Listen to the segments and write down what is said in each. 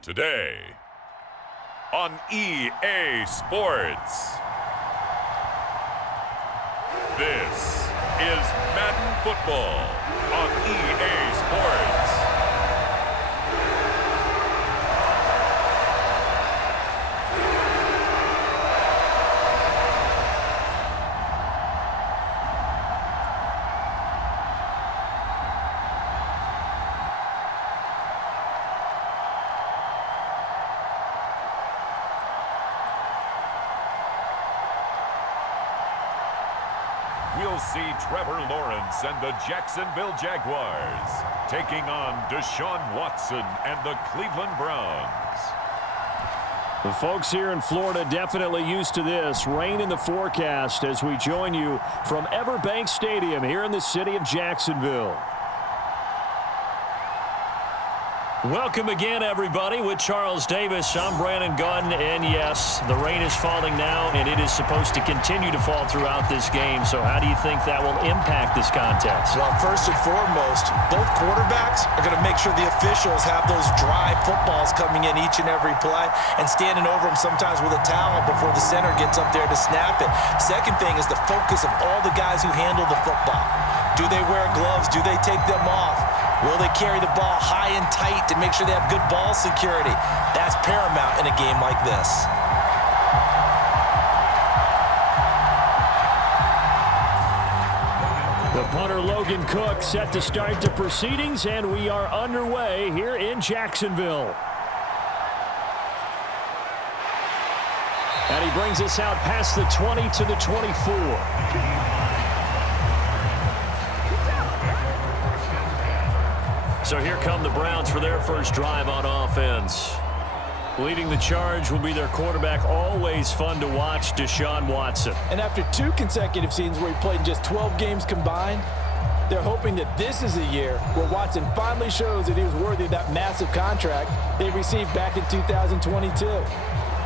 Today on EA Sports. This is Madden Football on EA Sports. We'll see Trevor Lawrence and the Jacksonville Jaguars taking on Deshaun Watson and the Cleveland Browns. The folks here in Florida definitely used to this. Rain in the forecast as we join you from EverBank Stadium here in the city of Jacksonville. Welcome again, everybody, with Charles Davis. I'm Brandon Gunn, and yes, the rain is falling now, and it is supposed to continue to fall throughout this game. So how do you think that will impact this contest? Well, first and foremost, both quarterbacks are going to make sure the officials have those dry footballs coming in each and every play and standing over them sometimes with a towel before the center gets up there to snap it. Second thing is the focus of all the guys who handle the football. Do they wear gloves? Do they take them off? Will they carry the ball high and tight to make sure they have good ball security? That's paramount in a game like this. The punter Logan Cook set to start the proceedings, and we are underway here in Jacksonville. And he brings us out past the 20 to the 24. So here come the Browns for their first drive on offense. Leading the charge will be their quarterback, always fun to watch, Deshaun Watson. And after 2 consecutive seasons where he played in just 12 games combined, they're hoping that this is a year where Watson finally shows that he was worthy of that massive contract they received back in 2022.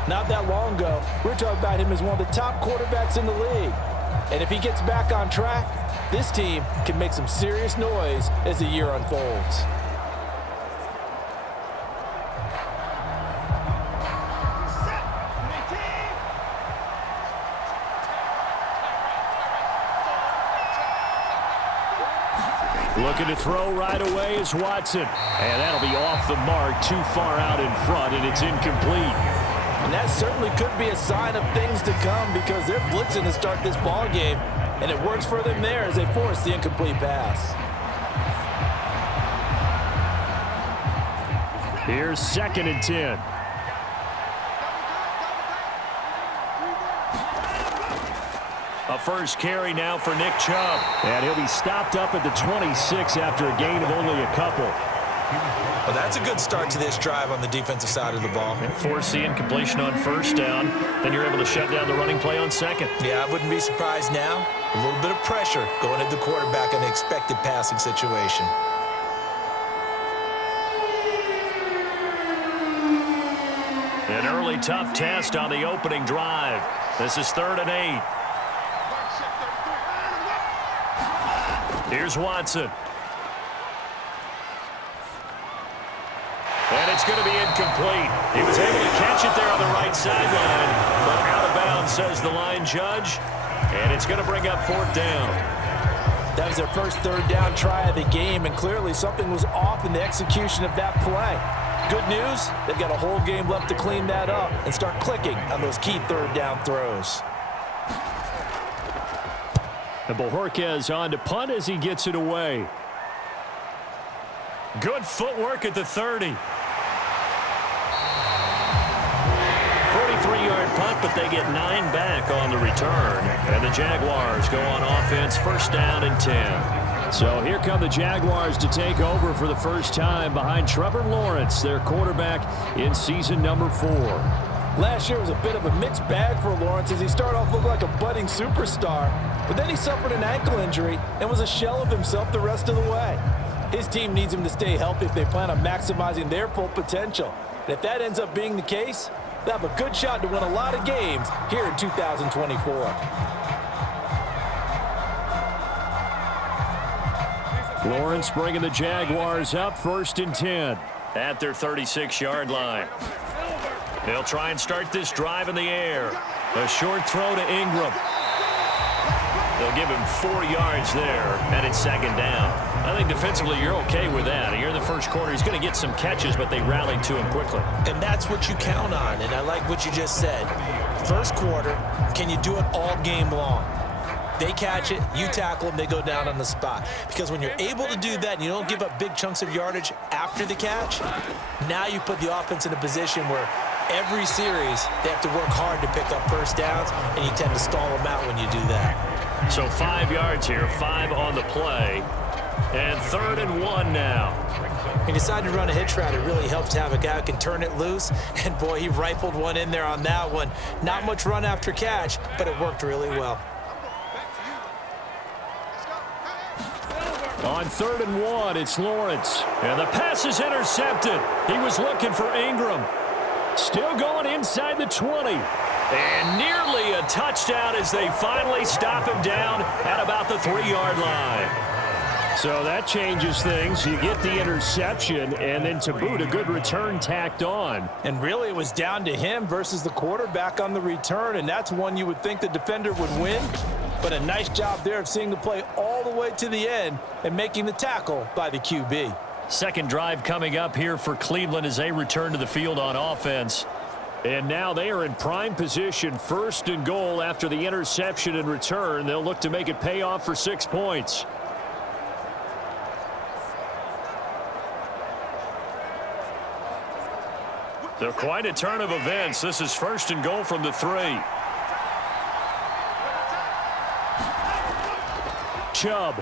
Not that long ago, we were talking about him as one of the top quarterbacks in the league. And if he gets back on track, this team can make some serious noise as the year unfolds. Looking to throw right away is Watson. And that'll be off the mark, too far out in front, and it's incomplete. And that certainly could be a sign of things to come because they're blitzing to start this ball game. And it works for them there as they force the incomplete pass. Here's 2nd and 10. A first carry now for Nick Chubb. And he'll be stopped up at the 26 after a gain of only a couple. Well, that's a good start to this drive on the defensive side of the ball. Force the incompletion on first down. Then you're able to shut down the running play on second. Yeah, I wouldn't be surprised now. A little bit of pressure going at the quarterback in an expected passing situation. An early tough test on the opening drive. This is 3rd and 8. Here's Watson. And it's going to be incomplete. He was able to catch it there on the right sideline, but out of bounds, says the line judge. And it's going to bring up 4th down. That was their first 3rd down try of the game, and clearly something was off in the execution of that play. Good news, they've got a whole game left to clean that up and start clicking on those key 3rd down throws. And Bojorquez on to punt as he gets it away. Good footwork at the 30. 43-yard punt, but they get 9 back on the return. And the Jaguars go on offense, 1st down and 10. So here come the Jaguars to take over for the first time behind Trevor Lawrence, their quarterback in season number 4. Last year was a bit of a mixed bag for Lawrence as he started off looking like a budding superstar, but then he suffered an ankle injury and was a shell of himself the rest of the way. His team needs him to stay healthy if they plan on maximizing their full potential. And if that ends up being the case, they'll have a good shot to win a lot of games here in 2024. Lawrence bringing the Jaguars up 1st and 10. at their 36-yard line. They'll try and start this drive in the air. A short throw to Ingram. They'll give him 4 yards there, and it's second down. I think defensively you're okay with that. Here in the first quarter, he's going to get some catches, but they rallied to him quickly. And that's what you count on, and I like what you just said. First quarter, can you do it all game long? They catch it, you tackle them, they go down on the spot. Because when you're able to do that and you don't give up big chunks of yardage after the catch, now you put the offense in a position where every series they have to work hard to pick up first downs, and you tend to stall them out when you do that. So 5 yards here, 5 on the play, and 3rd and 1 now. He decided to run a hitch route. It really helps to have a guy who can turn it loose, and boy, he rifled one in there on that one. Not much run after catch, but it worked really well. On 3rd and 1, it's Lawrence. And the pass is intercepted. He was looking for Ingram. Still going inside the 20. And nearly a touchdown as they finally stop him down at about the 3-yard line. So that changes things. You get the interception, and then to boot, a good return tacked on. And really, it was down to him versus the quarterback on the return, and that's one you would think the defender would win. But a nice job there of seeing the play all the way to the end and making the tackle by the QB. Second drive coming up here for Cleveland as they return to the field on offense. And now they are in prime position, 1st and goal after the interception and return. They'll look to make it pay off for 6 points. So quite a turn of events. This is 1st and goal from the 3. Chubb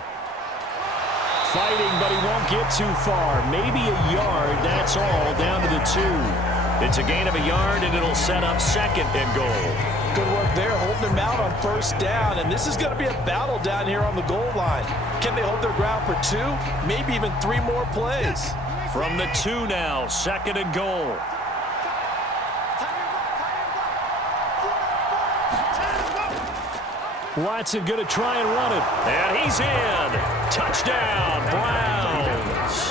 fighting, but he won't get too far. Maybe a yard, that's all, down to the 2. It's a gain of a yard, and it'll set up 2nd and goal. Good work there, holding him out on 1st down, and this is going to be a battle down here on the goal line. Can they hold their ground for 2, maybe even 3 more plays? From the 2 now, 2nd and goal. Watson going to try and run it. And he's in. Touchdown, Browns.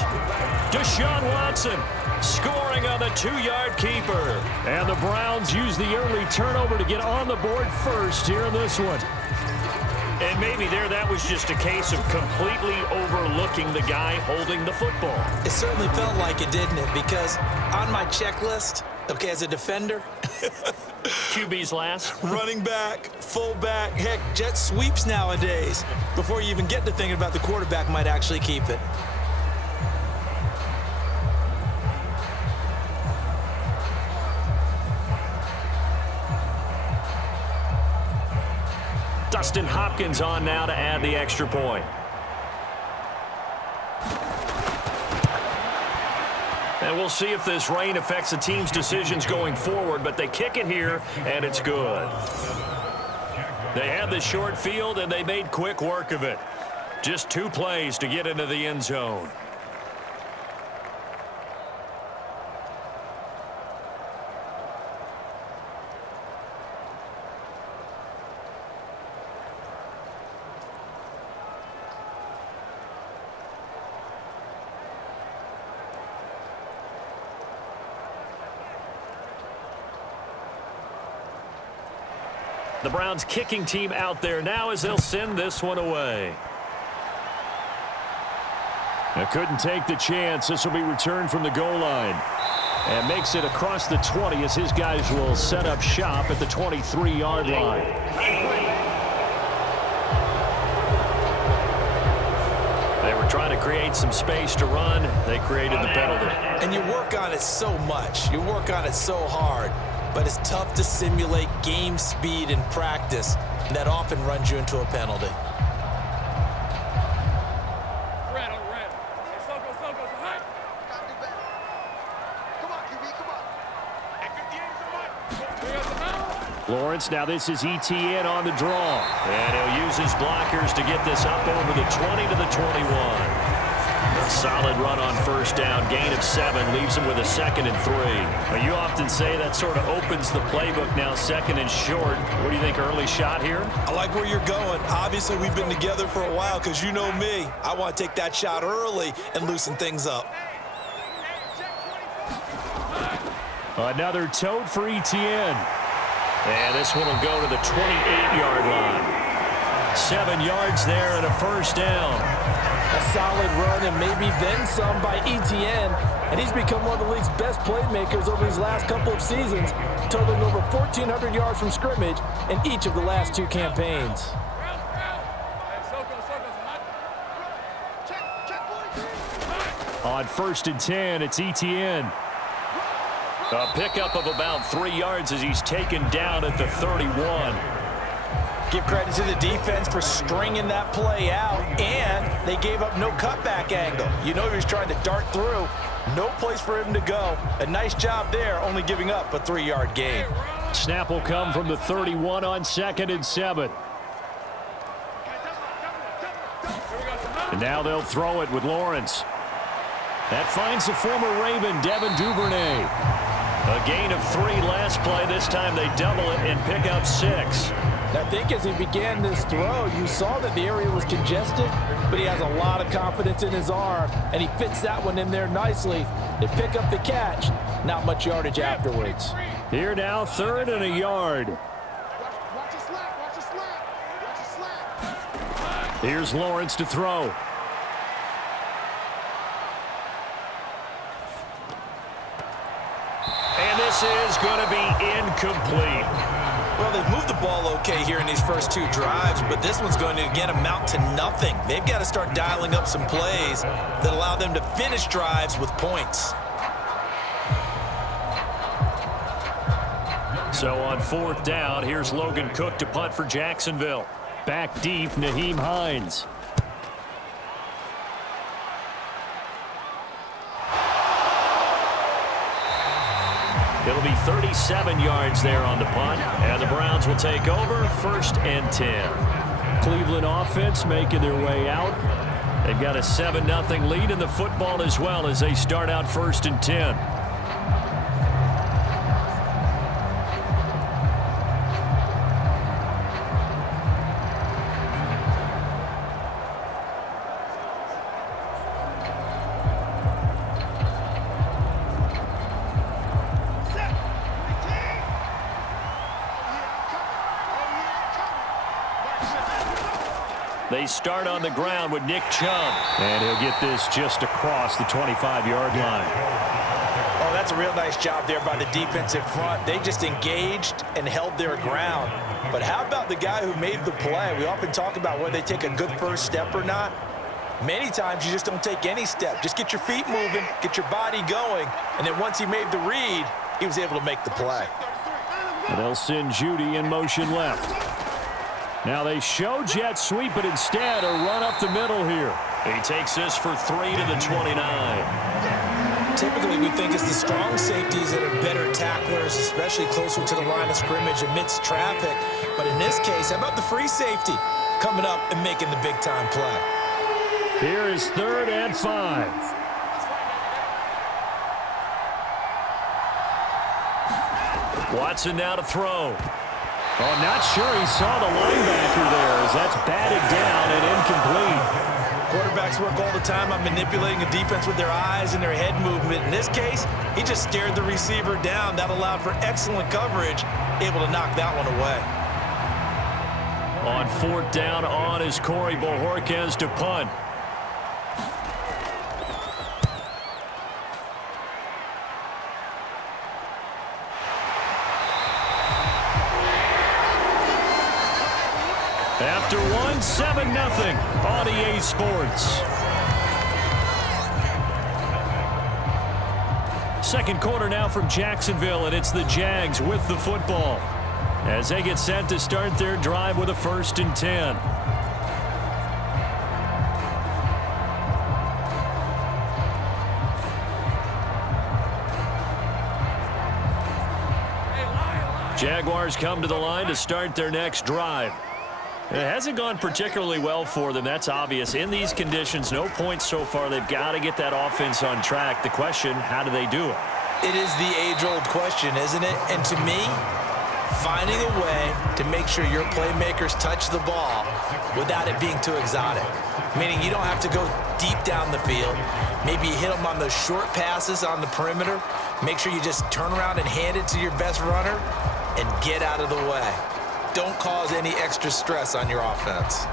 Deshaun Watson scoring on the 2-yard keeper. And the Browns use the early turnover to get on the board first here in this one. And maybe that was just a case of completely overlooking the guy holding the football. It certainly felt like it, didn't it? Because on my checklist, okay, as a defender, QB's last. running back, fullback, heck, jet sweeps nowadays. Before you even get to thinking about the quarterback might actually keep it. Dustin Hopkins on now to add the extra point. And we'll see if this rain affects the team's decisions going forward, but they kick it here, and it's good. They had the short field, and they made quick work of it. Just 2 plays to get into the end zone. The Browns kicking team out there now as they'll send this one away. They couldn't take the chance. This will be returned from the goal line. And makes it across the 20 as his guys will set up shop at the 23-yard line. They were trying to create some space to run. They created the penalty. And you work on it so much. You work on it so hard. But it's tough to simulate game speed in practice. And that often runs you into a penalty. Lawrence, now this is ETN on the draw. And he'll use his blockers to get this up over the 20 to the 21. A solid run on 1st down, gain of 7, leaves him with a 2nd and 3. Well, you often say that sort of opens the playbook now, 2nd and short. What do you think, early shot here? I like where you're going. Obviously, we've been together for a while because you know me. I want to take that shot early and loosen things up. Another tote for ETN. And this one will go to the 28-yard line. 7 yards there and a first down. A solid run and maybe then some by ETN. And he's become one of the league's best playmakers over these last couple of seasons, totaling over 1,400 yards from scrimmage in each of the last 2 campaigns. On 1st and 10, it's ETN. A pickup of about 3 yards as he's taken down at the 31. Give credit to the defense for stringing that play out, and they gave up no cutback angle. You know he was trying to dart through. No place for him to go. A nice job there, only giving up a 3-yard gain. Snap will come from the 31 on 2nd and 7. And now they'll throw it with Lawrence. That finds the former Raven, Devin Duvernay. A gain of 3 last play. This time they double it and pick up 6. I think as he began this throw, you saw that the area was congested, but he has a lot of confidence in his arm, and he fits that one in there nicely. They pick up the catch. Not much yardage afterwards. Here now, 3rd and a yard. Here's Lawrence to throw. And this is going to be incomplete. Well, they've moved the ball okay here in these first 2 drives, but this one's going to, again, amount to nothing. They've got to start dialing up some plays that allow them to finish drives with points. So on 4th down, here's Logan Cook to punt for Jacksonville. Back deep, Nyheim Hines. It'll be 37 yards there on the punt, and the Browns will take over 1st and 10. Cleveland offense making their way out. They've got a 7-0 lead in the football as well as they start out 1st and 10. They start on the ground with Nick Chubb. And he'll get this just across the 25-yard line. Oh, that's a real nice job there by the defensive front. They just engaged and held their ground. But how about the guy who made the play? We often talk about whether they take a good first step or not. Many times you just don't take any step. Just get your feet moving, get your body going, and then once he made the read, he was able to make the play. And they'll send Judy in motion left. Now they show jet sweep, but instead a run up the middle here. He takes this for 3 to the 29. Typically, we think it's the strong safeties that are better tacklers, especially closer to the line of scrimmage amidst traffic. But in this case, how about the free safety coming up and making the big-time play? Here is 3rd and 5. Watson now to throw. Oh, not sure he saw the linebacker there as that's batted down and incomplete. Quarterbacks work all the time on manipulating a defense with their eyes and their head movement. In this case, he just stared the receiver down. That allowed for excellent coverage, able to knock that one away. On 4th down, on is Corey Bojorquez to punt. After 7-0 on EA Sports. Second quarter now from Jacksonville, and it's the Jags with the football as they get set to start their drive with a 1st and 10. Jaguars come to the line to start their next drive. It hasn't gone particularly well for them. That's obvious. In these conditions, no points so far. They've got to get that offense on track. The question, how do they do it? It is the age-old question, isn't it? And to me, finding a way to make sure your playmakers touch the ball without it being too exotic. Meaning you don't have to go deep down the field. Maybe you hit them on those short passes on the perimeter. Make sure you just turn around and hand it to your best runner and get out of the way. Don't cause any extra stress on your offense.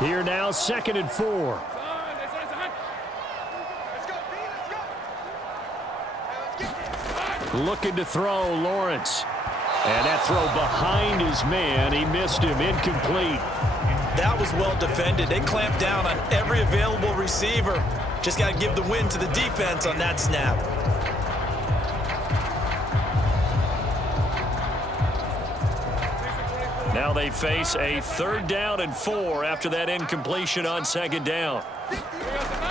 Here now, 2nd and 4. Looking to throw, Lawrence. And that throw behind his man. He missed him. Incomplete. That was well defended. They clamped down on every available receiver. Just got to give the win to the defense on that snap. Now they face a 3rd down and 4 after that incompletion on 2nd down.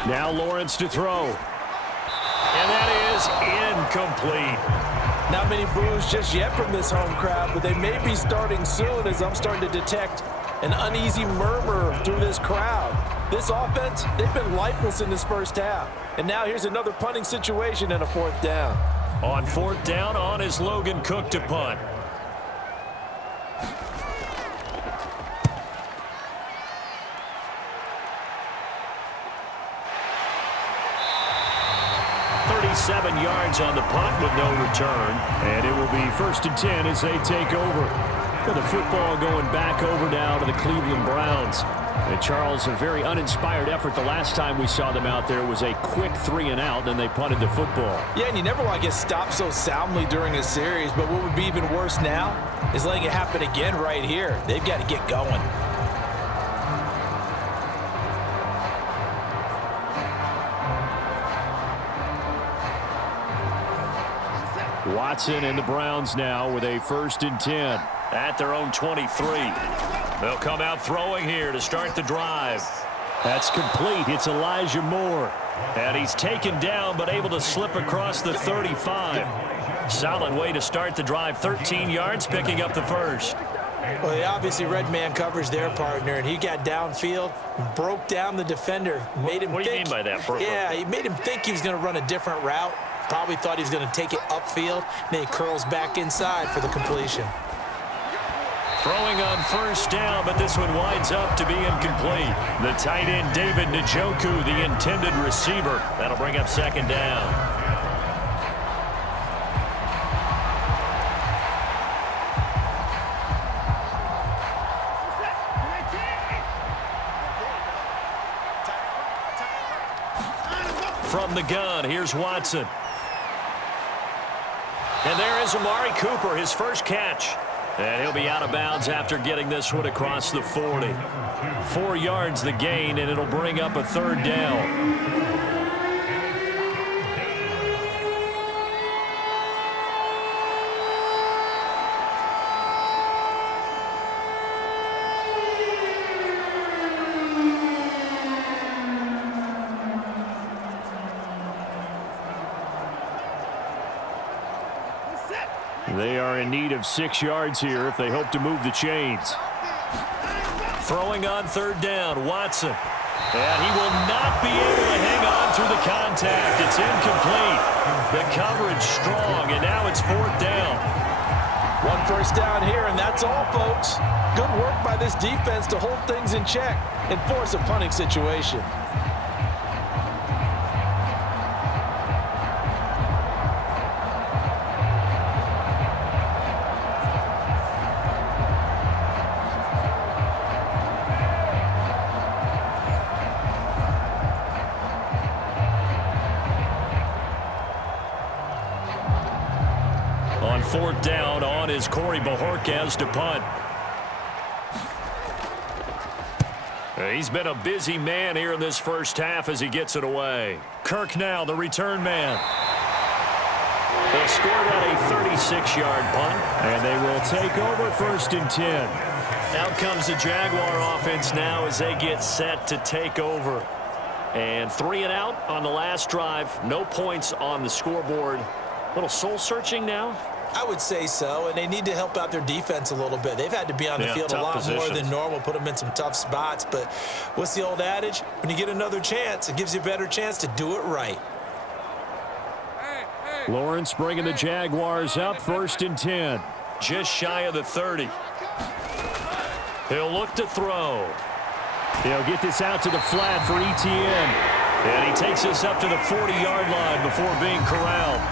Now Lawrence to throw. And that is incomplete. Not many boos just yet from this home crowd, but they may be starting soon as I'm starting to detect an uneasy murmur through this crowd. This offense, they've been lifeless in this first half. And now here's another punting situation and a 4th down. On 4th down, on is Logan Cook to punt. Seven yards on the punt with no return, and it will be 1st and 10 as they take over. With the football going back over now to the Cleveland Browns. And Charles, a very uninspired effort. The last time we saw them out there was a quick 3 and out, then they punted the football. Yeah, and you never want to get stopped so soundly during a series, but what would be even worse now is letting it happen again right here. They've got to get going. Watson and the Browns now with a 1st and 10 at their own 23. They'll come out throwing here to start the drive. That's complete. It's Elijah Moore. And he's taken down but able to slip across the 35. Solid way to start the drive. 13 yards, picking up the 1st. Well, they obviously read man coverage their partner, and he got downfield, broke down the defender, made him What do you mean by that, bro? Yeah, he made him think he was going to run a different route. Probably thought he was going to take it upfield, and then he curls back inside for the completion. Throwing on 1st down, but this one winds up to be incomplete. The tight end, David Njoku, the intended receiver. That'll bring up 2nd down. From the gun, here's Watson. And there is Amari Cooper, his first catch. And he'll be out of bounds after getting this one across the 40. 4 yards the gain, and it'll bring up a 3rd down. They are in need of 6 yards here if they hope to move the chains. Throwing on 3rd down, Watson. And he will not be able to hang on through the contact. It's incomplete. The coverage strong, and now it's 4th down. 1 first down here, and that's all, folks. Good work by this defense to hold things in check and force a punting situation. On 4th down, on is Corey Bojorquez to punt. He's been a busy man here in this first half as he gets it away. Kirk now, the return man. They'll score that a 36-yard punt, and they will take over 1st and 10. Out comes the Jaguar offense now as they get set to take over. And 3 and out on the last drive. No points on the scoreboard. Little soul-searching now. I would say so, and they need to help out their defense a little bit. They've had to be on the field a lot more than normal, put them in some tough spots. But what's the old adage? When you get another chance, it gives you a better chance to do it right. Lawrence bringing the Jaguars up, 1st and 10. Just shy of the 30. He'll look to throw. He'll get this out to the flat for ETN. And he takes this up to the 40-yard line before being corralled.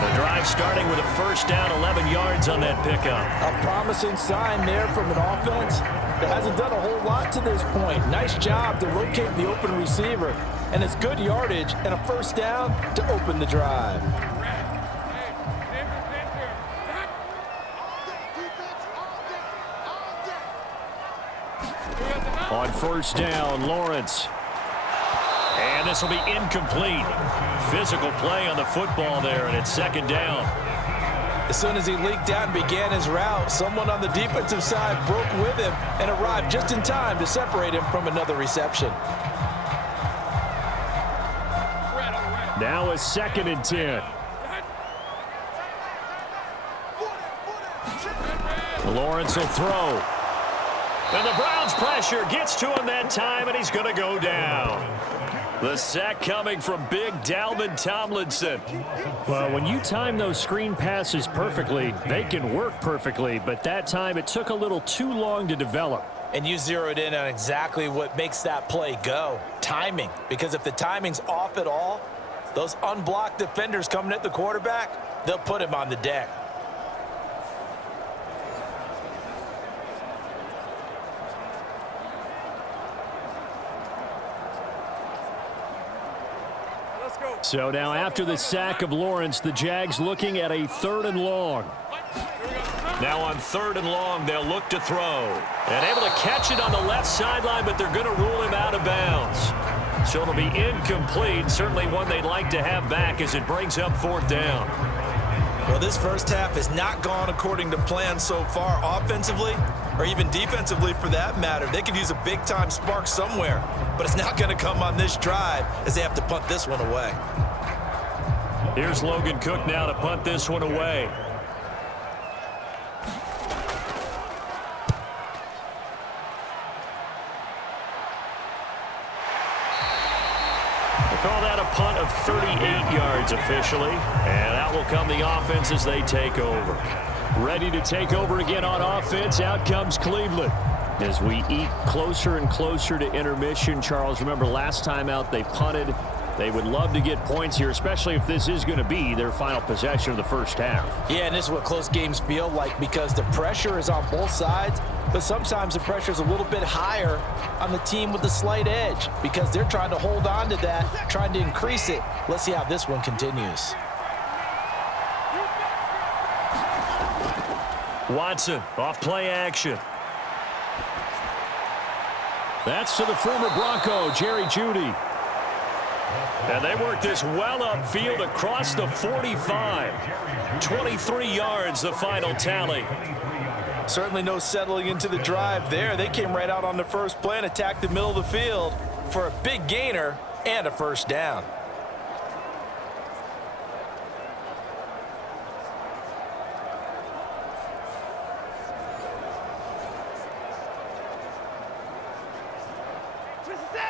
The drive starting with a first down, 11 yards on that pickup. A promising sign there from an offense that hasn't done a whole lot to this point. Nice job to locate the open receiver. And it's good yardage and a first down to open the drive. On first down, Lawrence. And this will be incomplete. Physical play on the football there, and it's second down. As soon as he leaked out and began his route, someone on the defensive side broke with him and arrived just in time to separate him from another reception. Now a 2nd and 10. Lawrence will throw. And the Browns' pressure gets to him that time, and he's going to go down. The sack coming from big Dalvin Tomlinson. Well, when you time those screen passes perfectly, they can work perfectly, but that time it took a little too long to develop. And you zeroed in on exactly what makes that play go. Timing. Because if the timing's off at all, those unblocked defenders coming at the quarterback, they'll put him on the deck. So now after the sack of Lawrence, the Jags looking at a 3rd and long. Now on 3rd and long, they'll look to throw. And able to catch it on the left sideline, but they're going to rule him out of bounds. So it'll be incomplete. Certainly one they'd like to have back as it brings up 4th down. Well, this first half has not gone according to plan so far offensively or even defensively for that matter. They could use a big-time spark somewhere, but it's not going to come on this drive as they have to punt this one away. Here's Logan Cook now to punt this one away. Call that a punt of 38 yards officially. And out will come the offense as they take over. Ready to take over again on offense. Out comes Cleveland. As we eat closer and closer to intermission, Charles, remember last time out they punted. They would love to get points here, especially if this is going to be their final possession of the first half. Yeah, and this is what close games feel like because the pressure is on both sides, but sometimes the pressure is a little bit higher on the team with the slight edge because they're trying to hold on to that, trying to increase it. Let's see how this one continues. Watson off play action. That's to the former Bronco, Jerry Jeudy. And they work this well upfield across the 45. 23 yards, the final tally. Certainly no settling into the drive there. They came right out on the first play and attacked the middle of the field for a big gainer and a first down.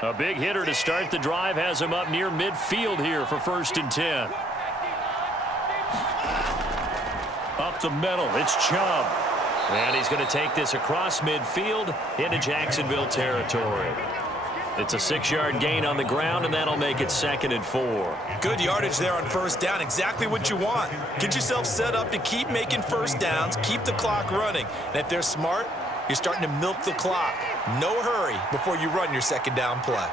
A big hitter to start the drive has him up near midfield here for 1st and 10. Up the middle, it's Chubb. And he's going to take this across midfield into Jacksonville territory. It's a 6-yard gain on the ground, and that'll make it 2nd and 4. Good yardage there on first down, exactly what you want. Get yourself set up to keep making first downs, keep the clock running. And if they're smart, you're starting to milk the clock. No hurry before you run your 2nd down play.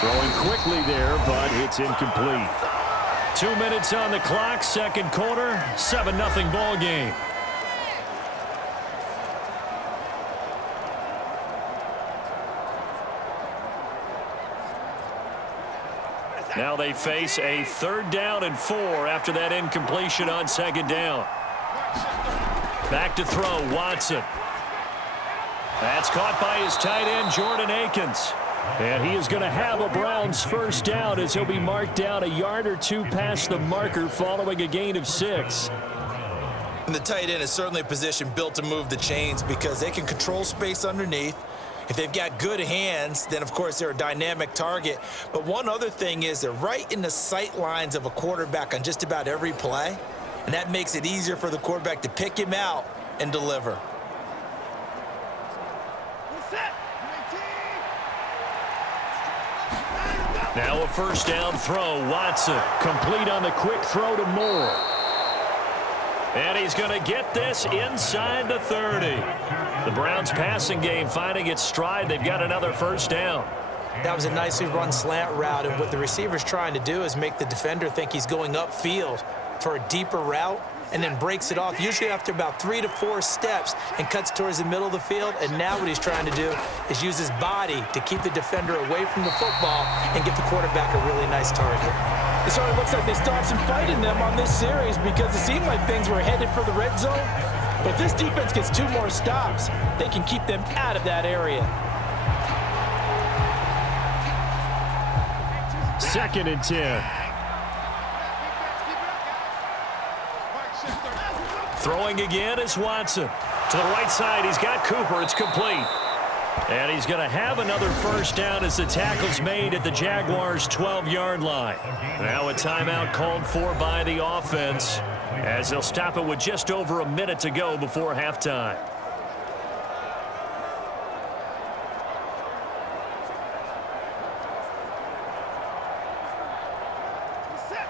Throwing quickly there, but it's incomplete. 2 minutes on the clock, 2nd quarter, 7-0 ball game. Now they face a 3rd down and 4 after that incompletion on 2nd down. Back to throw, Watson. That's caught by his tight end, Jordan Akins. And he is going to have a Browns first down as he'll be marked down a yard or two past the marker following a gain of 6. And the tight end is certainly a position built to move the chains because they can control space underneath. If they've got good hands, then, of course, they're a dynamic target. But one other thing is they're right in the sight lines of a quarterback on just about every play. and that makes it easier for the quarterback to pick him out and deliver. Now a first down throw. Watson complete on the quick throw to Moore. And he's going to get this inside the 30. The Browns passing game finding its stride. They've got another first down. That was a nicely run slant route, and what the receiver's trying to do is make the defender think he's going upfield for a deeper route, and then breaks it off, usually after about 3 to 4 steps, and cuts towards the middle of the field. And now what he's trying to do is use his body to keep the defender away from the football and give the quarterback a really nice target. It sort of looks like they stopped some fight in them on this series because it seemed like things were headed for the red zone. But this defense gets 2 more stops. They can keep them out of that area. 2nd and 10. Throwing again is Watson. To the right side, he's got Cooper. It's complete. And he's going to have another first down as the tackle's made at the Jaguars' 12-yard line. Now a timeout called for by the offense as they'll stop it with just over a minute to go before halftime.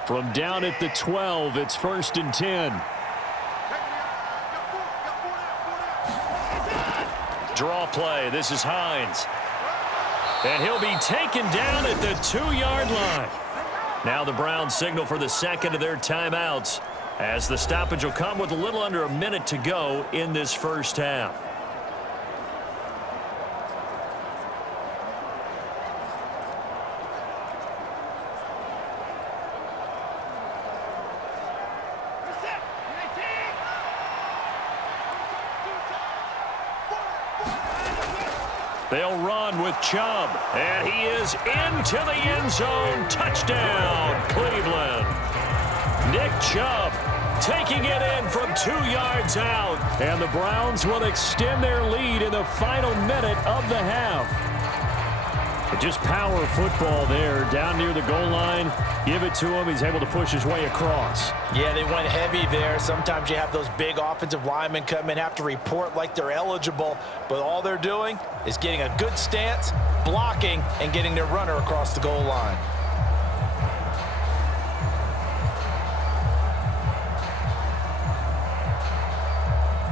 From down at the 12, it's 1st and 10. Draw play. This is Hines. And he'll be taken down at the 2-yard line. Now the Browns signal for the second of their timeouts as the stoppage will come with a little under a minute to go in this first half. They'll run with Chubb, and he is into the end zone. Touchdown, Cleveland. Nick Chubb taking it in from 2 yards out, and the Browns will extend their lead in the final minute of the half. Just power football there down near the goal line. Give it to him. He's able to push his way across. Yeah, they went heavy there. Sometimes you have those big offensive linemen come in, have to report like they're eligible, but all they're doing is getting a good stance, blocking, and getting their runner across the goal line.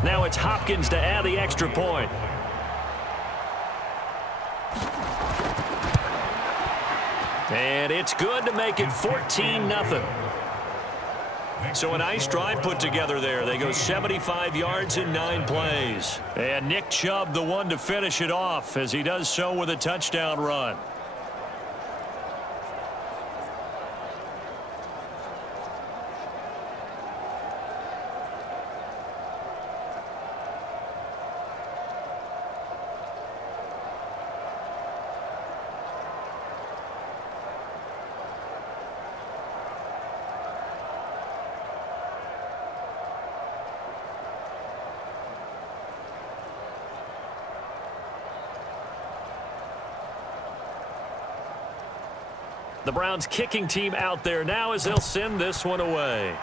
Now it's Hopkins to add the extra point. And it's good to make it 14-0. So a nice drive put together there. They go 75 yards in 9 plays. And Nick Chubb, the one to finish it off, as he does so with a touchdown run. The Browns kicking team out there now as they'll send this one away.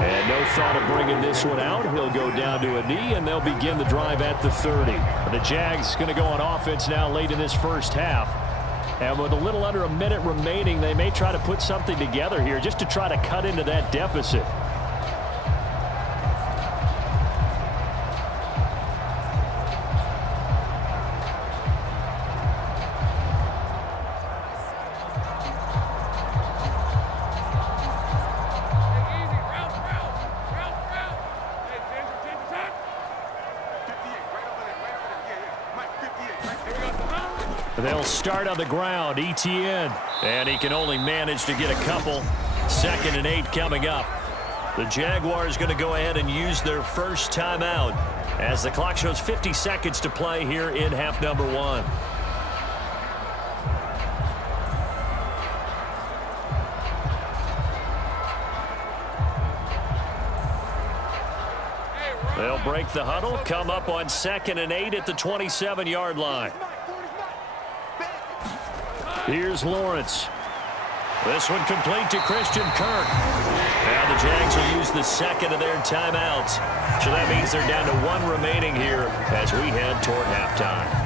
And no thought of bringing this one out. He'll go down to a knee, and they'll begin the drive at the 30. The Jags going to go on offense now late in this first half. And with a little under a minute remaining, they may try to put something together here just to try to cut into that deficit. They'll start on the ground, ETN, and he can only manage to get a couple. 2nd and 8 coming up. The Jaguars going to go ahead and use their first timeout as the clock shows 50 seconds to play here in half number 1. They'll break the huddle, come up on 2nd and 8 at the 27-yard line. Here's Lawrence. This one complete to Christian Kirk. Now the Jags will use the second of their timeouts. So that means they're down to one remaining here as we head toward halftime.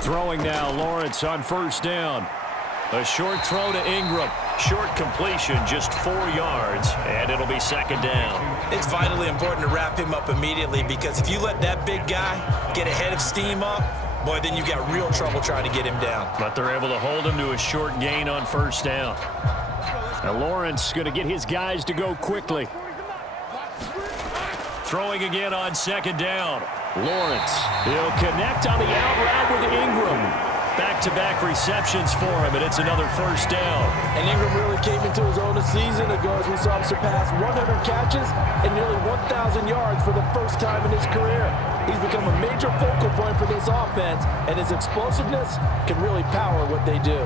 Throwing now, Lawrence on first down. A short throw to Ingram. Short completion, just 4 yards, and it'll be second down. It's vitally important to wrap him up immediately because if you let that big guy get a head of steam up, boy, then you've got real trouble trying to get him down. But they're able to hold him to a short gain on first down. Now Lawrence going to get his guys to go quickly. Throwing again on second down. Lawrence, he'll connect on the out route with Ingram. Back-to-back receptions for him, and it's another first down. And Ingram really came into his own a season ago as we saw him surpass 100 catches and nearly 1,000 yards for the first time in his career. He's become a major focal point for this offense, and his explosiveness can really power what they do.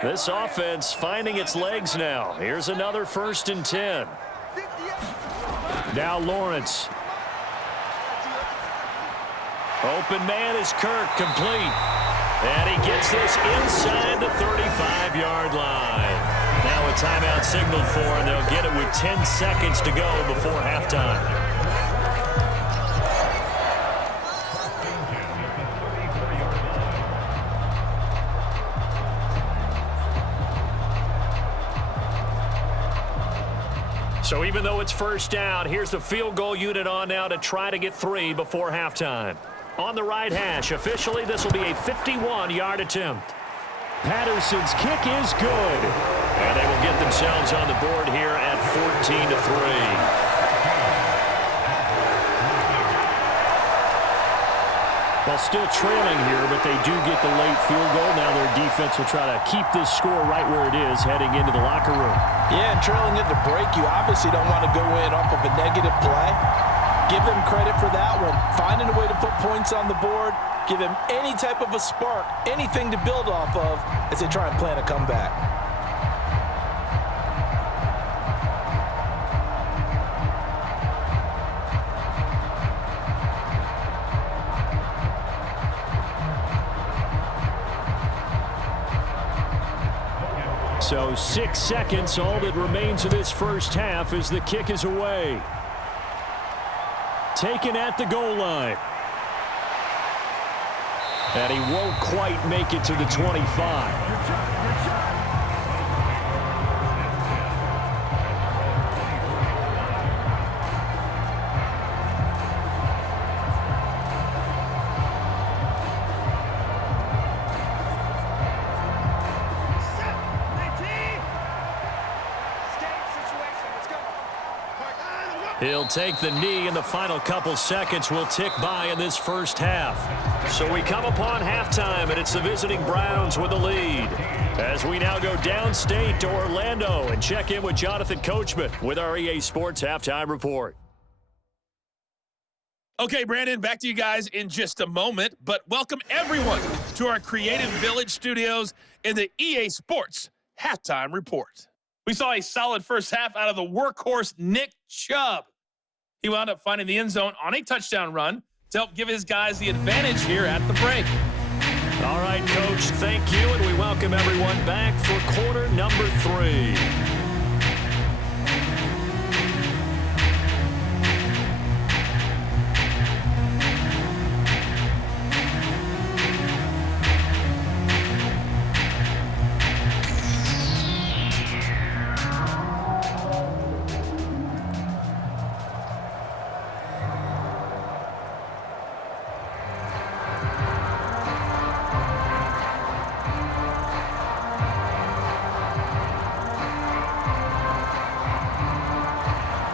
This offense finding its legs now. Here's another 1st and 10. Now Lawrence. Open man is Kirk, complete. And he gets this inside the 35-yard line. Now a timeout signaled for, and they'll get it with 10 seconds to go before halftime. So even though it's first down, here's the field goal unit on now to try to get 3 before halftime. On the right hash, officially this will be a 51-yard attempt. Patterson's kick is good. And they will get themselves on the board here at 14-3. Well, still trailing here, but they do get the late field goal. Now their defense will try to keep this score right where it is heading into the locker room. Yeah, and trailing at the break, you obviously don't want to go in off of a negative play. Give them credit for that one. Finding a way to put points on the board, give them any type of a spark, anything to build off of as they try and plan a comeback. So 6 seconds, all that remains of this first half as the kick is away. Taken at the goal line. And he won't quite make it to the 25. He'll take the knee, and the final couple seconds will tick by in this first half. So we come upon halftime, and it's the visiting Browns with the lead. As we now go downstate to Orlando and check in with Jonathan Coachman with our EA Sports Halftime Report. Okay, Brandon, back to you guys in just a moment, but welcome everyone to our Creative Village studios in the EA Sports Halftime Report. We saw a solid first half out of the workhorse Nick Chubb. He wound up finding the end zone on a touchdown run to help give his guys the advantage here at the break. All right, Coach, thank you, and we welcome everyone back for quarter number 3.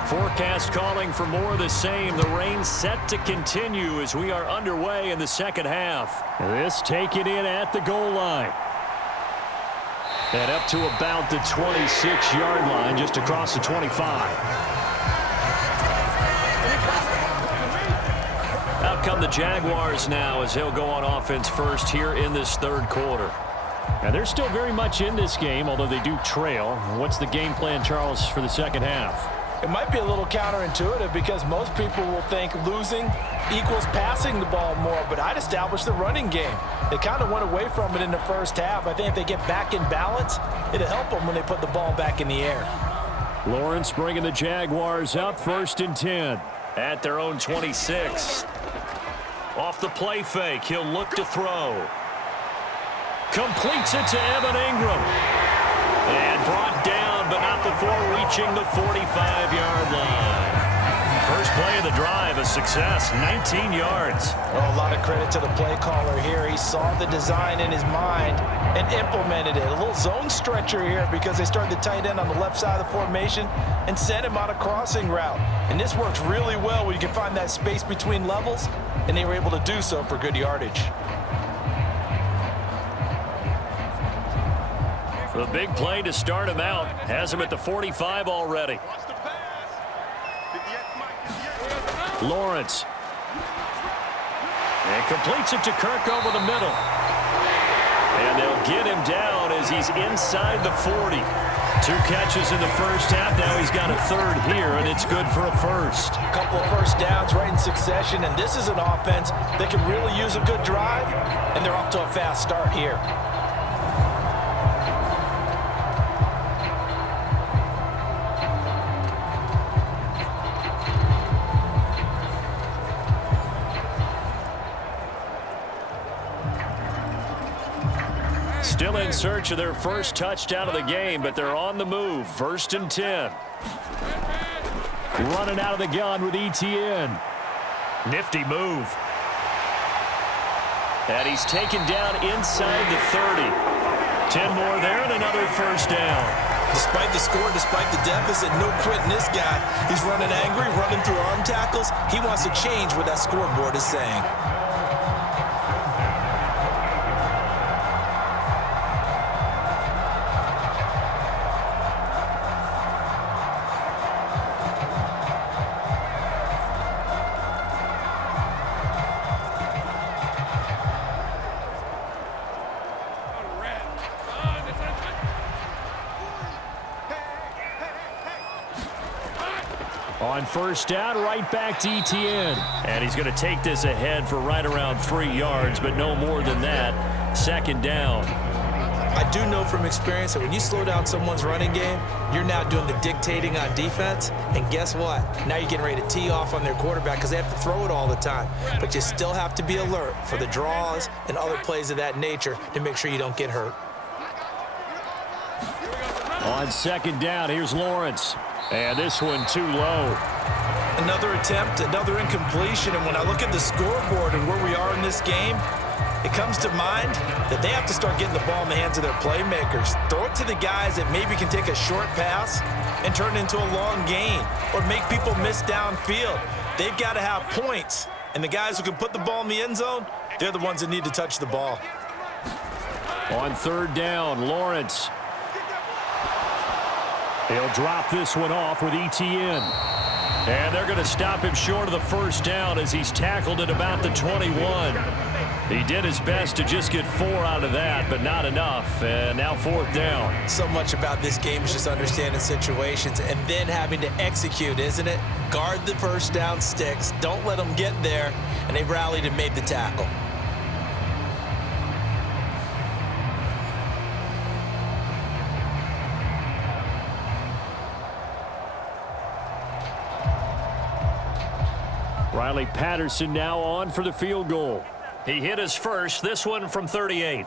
Forecast calling for more of the same. The rain set to continue as we are underway in the second half. This taken in at the goal line. And up to about the 26-yard line, just across the 25. come the Jaguars now as he'll go on offense first here in this third quarter. And they're still very much in this game, although they do trail. What's the game plan, Charles, for the second half? It might be a little counterintuitive because most people will think losing equals passing the ball more, but I'd establish the running game. They kind of went away from it in the first half. I think if they get back in balance, it'll help them when they put the ball back in the air. Lawrence bringing the Jaguars up 1st and 10 at their own 26. Off the play fake, he'll look to throw. Completes it to Evan Ingram. And brought down, but not before reaching the 45-yard line. First play of the drive, a success, 19 yards. Well, a lot of credit to the play caller here. He saw the design in his mind and implemented it. A little zone stretcher here because they started the tight end on the left side of the formation and sent him on a crossing route. And this works really well when you can find that space between levels, and they were able to do so for good yardage. The big play to start him out has him at the 45 already. Lawrence. And completes it to Kirk over the middle. And they'll get him down as he's inside the 40. 2 catches in the first half. Now he's got a third here, and it's good for a first. A couple of first downs right in succession, and this is an offense that can really use a good drive, and they're off to a fast start here. Still in search of their first touchdown of the game, but they're on the move. 1st and 10. Running out of the gun with ETN. Nifty move. And he's taken down inside the 30. 10 more there and another first down. Despite the score, despite the deficit, no quitting this guy. He's running angry, running through arm tackles. He wants to change what that scoreboard is saying. On first down, right back to ETN. And he's going to take this ahead for right around 3 yards, but no more than that. 2nd down. I do know from experience that when you slow down someone's running game, you're now doing the dictating on defense. And guess what? Now you're getting ready to tee off on their quarterback because they have to throw it all the time. But you still have to be alert for the draws and other plays of that nature to make sure you don't get hurt. On 2nd down, here's Lawrence. And this one too low. Another attempt, another incompletion. And when I look at the scoreboard and where we are in this game, it comes to mind that they have to start getting the ball in the hands of their playmakers. Throw it to the guys that maybe can take a short pass and turn it into a long gain or make people miss downfield. They've got to have points. And the guys who can put the ball in the end zone, they're the ones that need to touch the ball. On 3rd down, Lawrence. He'll drop this one off with ETN. And they're going to stop him short of the first down as he's tackled at about the 21. He did his best to just get 4 out of that, but not enough. And now 4th down. So much about this game is just understanding situations and then having to execute, isn't it? Guard the first down sticks. Don't let them get there. And they rallied and made the tackle. Riley Patterson now on for the field goal. He hit his first, this one from 38.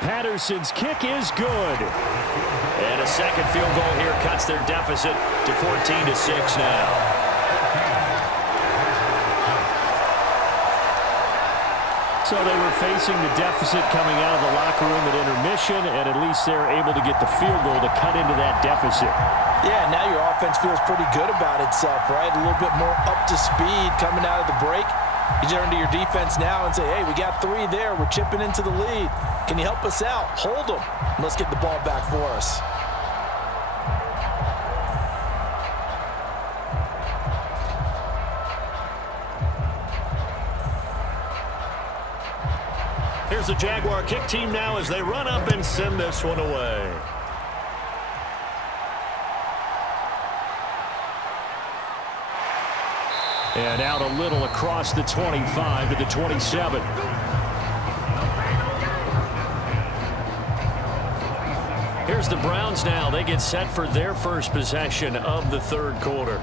Patterson's kick is good. And a second field goal here cuts their deficit to 14-6 now. So they were facing the deficit coming out of the locker room at intermission, and at least they're able to get the field goal to cut into that deficit. Yeah, now your offense feels pretty good about itself, right? A little bit more up to speed coming out of the break. You turn to your defense now and say, hey, we got 3 there. We're chipping into the lead. Can you help us out? Hold them. Let's get the ball back for us. Here's the Jaguar kick team now as they run up and send this one away. And out a little across the 25 to the 27. Here's the Browns now. They get set for their first possession of the third quarter.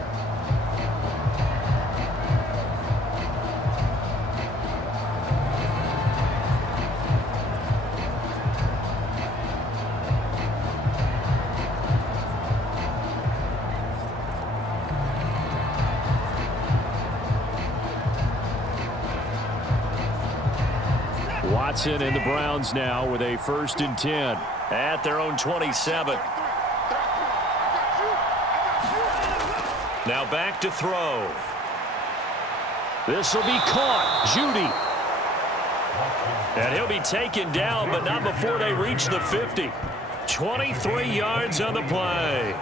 Watson and the Browns now with a 1st and 10 at their own 27. Now back to throw. This will be caught. Judy. And he'll be taken down, but not before they reach the 50. 23 yards on the play.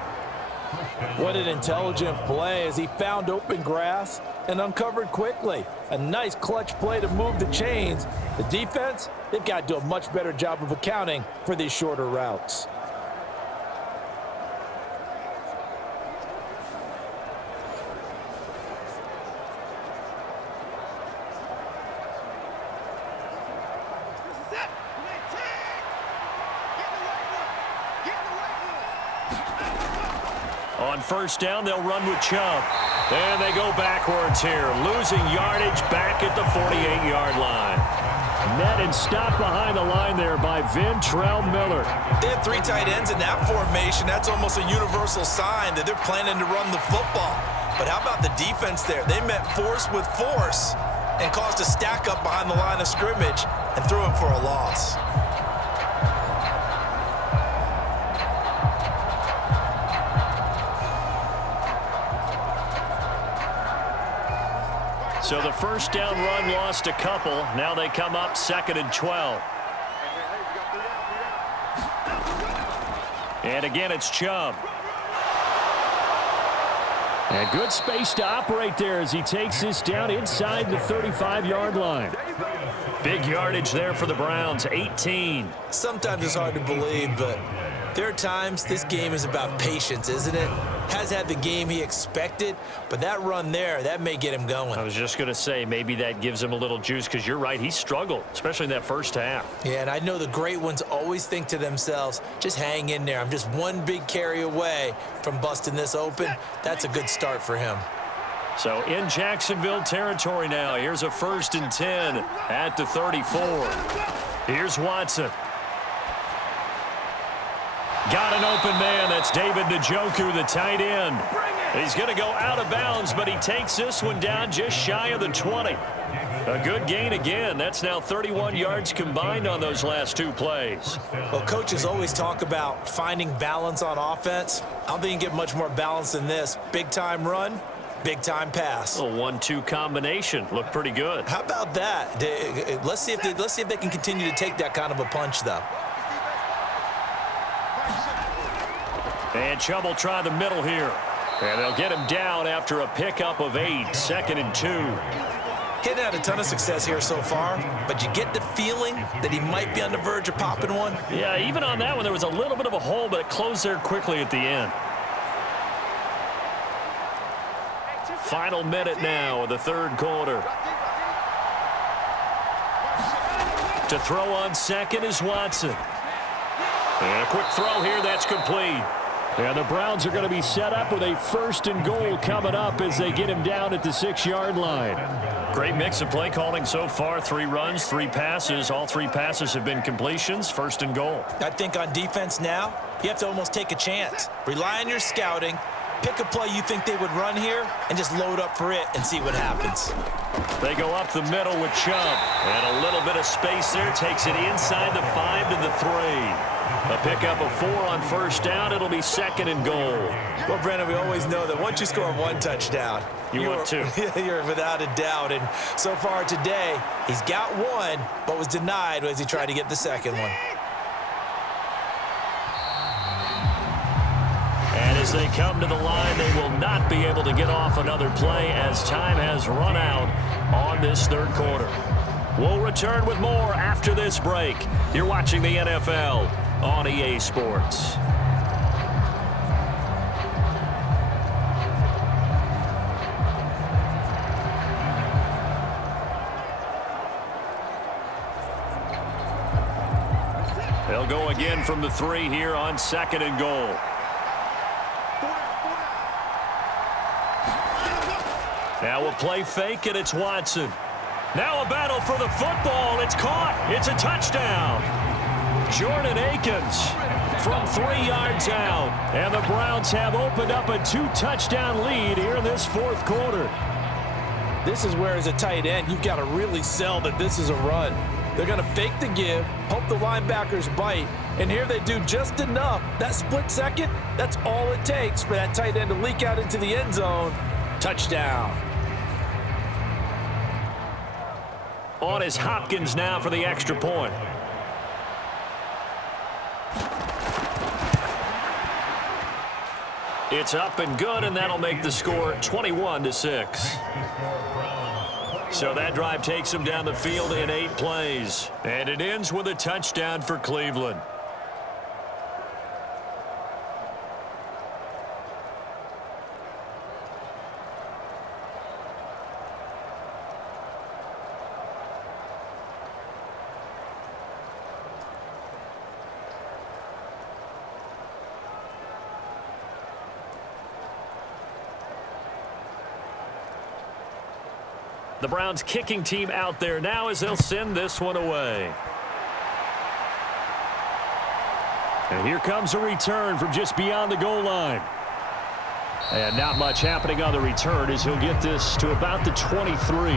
What an intelligent play as he found open grass and uncovered quickly. A nice clutch play to move the chains. The defense, they've got to do a much better job of accounting for these shorter routes. On 1st down, they'll run with Chubb. And they go backwards here, losing yardage back at the 48-yard line. Met and stopped behind the line there by Ventrell Miller. They have 3 tight ends in that formation. That's almost a universal sign that they're planning to run the football. But how about the defense there? They met force with force and caused a stack up behind the line of scrimmage and threw him for a loss. So the 1st down run lost a couple. Now they come up 2nd and 12. And again, it's Chubb. And good space to operate there as he takes this down inside the 35-yard line. Big yardage there for the Browns, 18. Sometimes it's hard to believe, but there are times this game is about patience, isn't it? Has had the game he expected, but that run there, that may get him going. I was just going to say, maybe that gives him a little juice because you're right, he struggled, especially in that 1st half. Yeah, and I know the great ones always think to themselves, just hang in there. I'm just one big carry away from busting this open. That's a good start for him. So in Jacksonville territory now, here's a 1st and 10 at the 34. Here's Watson. Got an open man. That's David Njoku, the tight end. He's going to go out of bounds, but he takes this one down just shy of the 20. A good gain again. That's now 31 yards combined on those last 2 plays. Well, coaches always talk about finding balance on offense. I don't think you can get much more balance than this. Big-time run, big-time pass. A 1-2 combination. Looked pretty good. How about that? Let's see if they can continue to take that kind of a punch, though. And Chubb will try the middle here. And they'll get him down after a pickup of 8, 2nd and 2. He hadn't had a ton of success here so far, but you get the feeling that he might be on the verge of popping one. Yeah, even on that one, there was a little bit of a hole, but it closed there quickly at the end. Final minute now of the 3rd quarter. To throw on 2nd is Watson. And a quick throw here, that's complete. And the Browns are going to be set up with a 1st and goal coming up as they get him down at the 6-yard line. Great mix of play calling so far. 3 runs, 3 passes. All 3 passes have been completions. 1st and goal. I think on defense now, you have to almost take a chance. Rely on your scouting. Pick a play you think they would run here and just load up for it and see what happens. They go up the middle with Chubb. And a little bit of space there. Takes it inside the 5 to the 3. A pickup of 4 on 1st down. It'll be 2nd and goal. Well, Brandon, we always know that once you score 1 touchdown, you're 2. You're without a doubt. And so far today, he's got 1, but was denied as he tried to get the 2nd one. And as they come to the line, they will not be able to get off another play as time has run out on this 3rd quarter. We'll return with more after this break. You're watching the NFL on EA Sports. They'll go again from the 3 here on 2nd and goal. Now we'll play fake, and it's Watson. Now a battle for the football. It's caught. It's a touchdown. Jordan Akins from 3 yards out. And the Browns have opened up a 2-touchdown lead here in this 4th quarter. This is where, as a tight end, you've got to really sell that this is a run. They're going to fake the give, hope the linebackers bite, and here they do just enough. That split second, that's all it takes for that tight end to leak out into the end zone. Touchdown. On is Hopkins now for the extra point. It's up and good, and that'll make the score 21-6. So that drive takes them down the field in 8 plays. And it ends with a touchdown for Cleveland. The Browns kicking team out there now as they'll send this one away. And here comes a return from just beyond the goal line. And not much happening on the return as he'll get this to about the 23.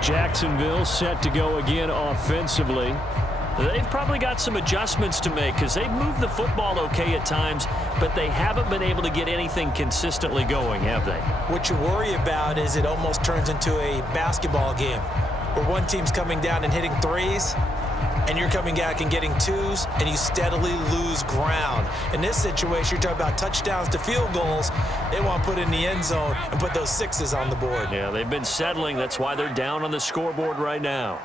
Jacksonville set to go again offensively. They've probably got some adjustments to make because they've moved the football okay at times, but they haven't been able to get anything consistently going, have they? What you worry about is it almost turns into a basketball game where one team's coming down and hitting threes, and you're coming back and getting twos, and you steadily lose ground. In this situation, you're talking about touchdowns to field goals. They want to put in the end zone and put those sixes on the board. Yeah, they've been settling. That's why they're down on the scoreboard right now.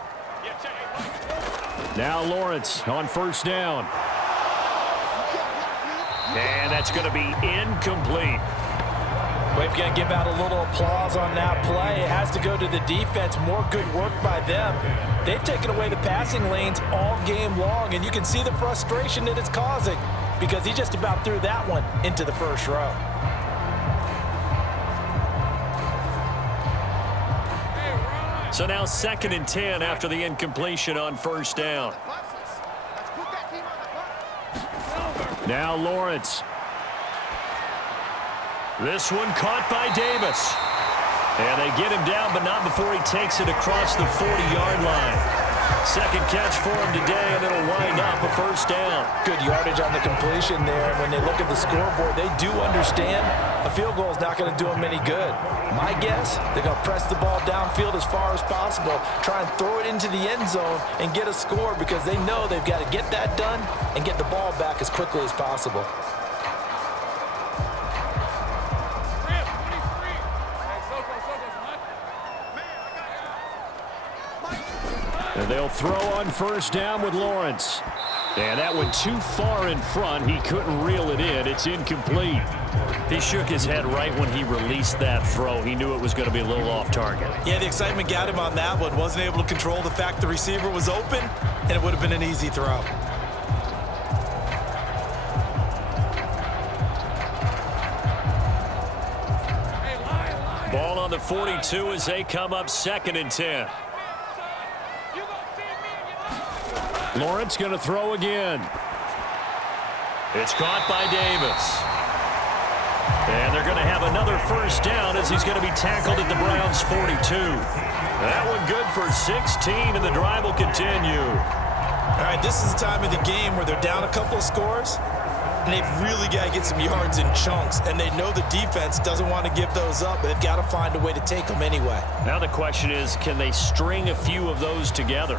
Now Lawrence on first down. And that's going to be incomplete. We've got to give out a little applause on that play. It has to go to the defense. More good work by them. They've taken away the passing lanes all game long, and you can see the frustration that it's causing because he just about threw that one into the first row. So now 2nd and 10 after the incompletion on first down. Now Lawrence. This one caught by Davis. And they get him down, but not before he takes it across the 40-yard line. Second catch for him today, and it'll wind up a first down. Good yardage on the completion there. When they look at the scoreboard, they do understand a field goal is not going to do them any good. My guess, they're going to press the ball downfield as far as possible, try and throw it into the end zone and get a score because they know they've got to get that done and get the ball back as quickly as possible. And they'll throw on first down with Lawrence. And that went too far in front. He couldn't reel it in. It's incomplete. He shook his head right when he released that throw. He knew it was going to be a little off target. Yeah, the excitement got him on that one. Wasn't able to control the fact the receiver was open, and it would have been an easy throw. Ball on the 42 as they come up 2nd and 10. Lawrence going to throw again. It's caught by Davis. And they're going to have another first down as he's going to be tackled at the Browns' 42. That one good for 16, and the drive will continue. All right, this is the time of the game where they're down a couple of scores, and they've really got to get some yards in chunks, and they know the defense doesn't want to give those up, but they've got to find a way to take them anyway. Now the question is, can they string a few of those together?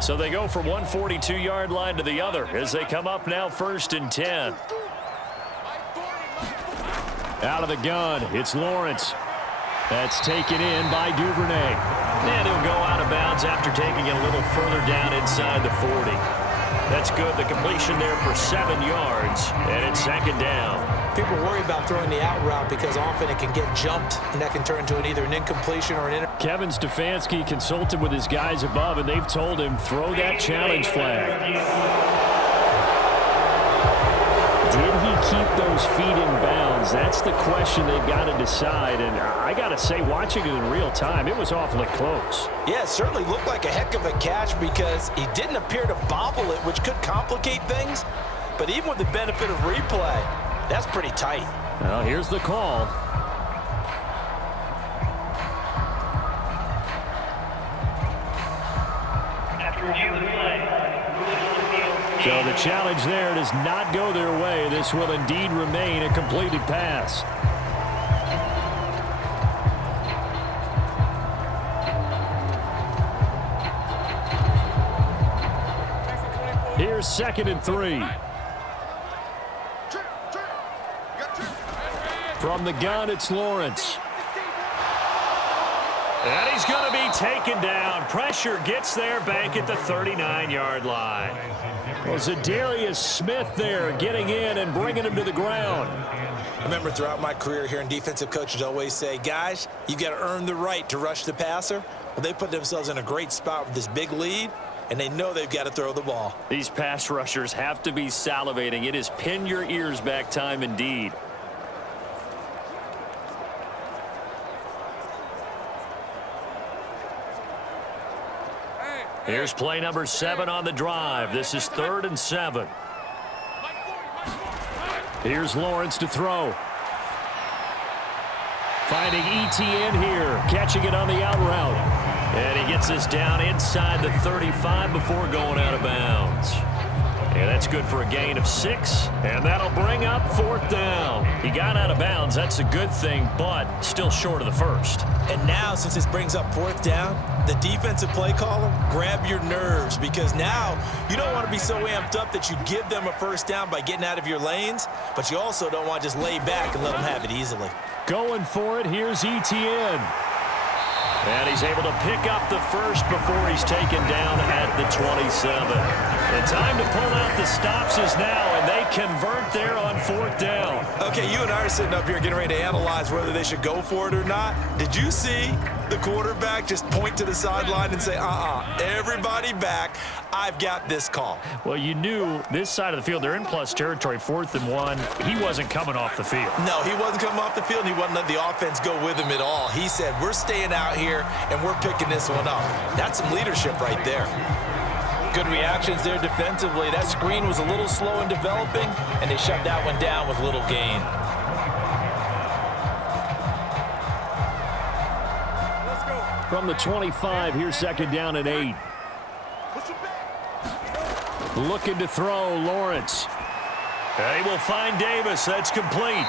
So they go from one 42-yard line to the other as they come up now 1st and 10. Out of the gun, it's Lawrence. That's taken in by Duvernay. And he'll go out of bounds after taking it a little further down inside the 40. That's good. The completion there for 7 yards, and it's second down. People worry about throwing the out route because often it can get jumped, and that can turn into either an incompletion or an Kevin Stefanski consulted with his guys above, and they've told him throw that challenge flag. Did he keep those feet in bounds? That's the question they've got to decide. And I got to say, watching it in real time, it was awfully close. Yeah, it certainly looked like a heck of a catch because he didn't appear to bobble it, which could complicate things. But even with the benefit of replay, that's pretty tight. Well, here's the call. So the challenge there does not go their way. This will indeed remain a completed pass. Here's 2nd and 3. From the gun, it's Lawrence. And he's going to be taken down. Pressure gets there back at the 39-yard line. Well, Zadarius Smith there getting in and bringing him to the ground. I remember throughout my career hearing defensive coaches always say, guys, you got to earn the right to rush the passer. Well, they put themselves in a great spot with this big lead, and they know they've got to throw the ball. These pass rushers have to be salivating. It is pin your ears back time indeed. Here's play number 7 on the drive. This is 3rd and 7. Here's Lawrence to throw. Finding ETN here, catching it on the out route. And he gets this down inside the 35 before going out of bounds. And that's good for a gain of 6, and that'll bring up 4th down. He got out of bounds. That's a good thing, but still short of the first. And now, since this brings up 4th down, the defensive play caller, grab your nerves, because now you don't want to be so amped up that you give them a 1st down by getting out of your lanes, but you also don't want to just lay back and let them have it easily. Going for it, here's ETN. And he's able to pick up the first before he's taken down at the 27. The time to pull out the stops is now, and they convert there on 4th down. Okay, you and I are sitting up here getting ready to analyze whether they should go for it or not. Did you see the quarterback just point to the sideline and say, everybody back, I've got this call? Well, you knew this side of the field, they're in plus territory, 4th and 1. He wasn't coming off the field. No, he wasn't coming off the field, and he wasn't letting the offense go with him at all. He said, we're staying out here, and we're picking this one up. That's some leadership right there. Good reactions there defensively. That screen was a little slow in developing, and they shut that one down with little gain. From the 25, here's 2nd down and 8. Looking to throw, Lawrence. They will find Davis. That's complete.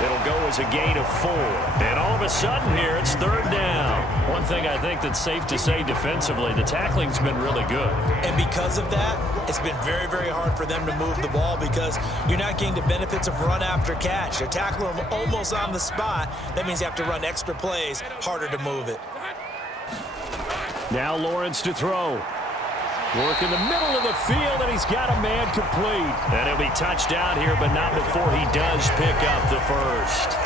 It'll go as a gain of 4. And all of a sudden here, it's 3rd down. One thing I think that's safe to say defensively, the tackling's been really good. And because of that, it's been very, very hard for them to move the ball because you're not getting the benefits of run after catch. They're tackling them almost on the spot. That means you have to run extra plays, harder to move it. Now Lawrence to throw. Work in the middle of the field, and he's got a man complete. And he'll be touchdown here, but not before he does pick up the first.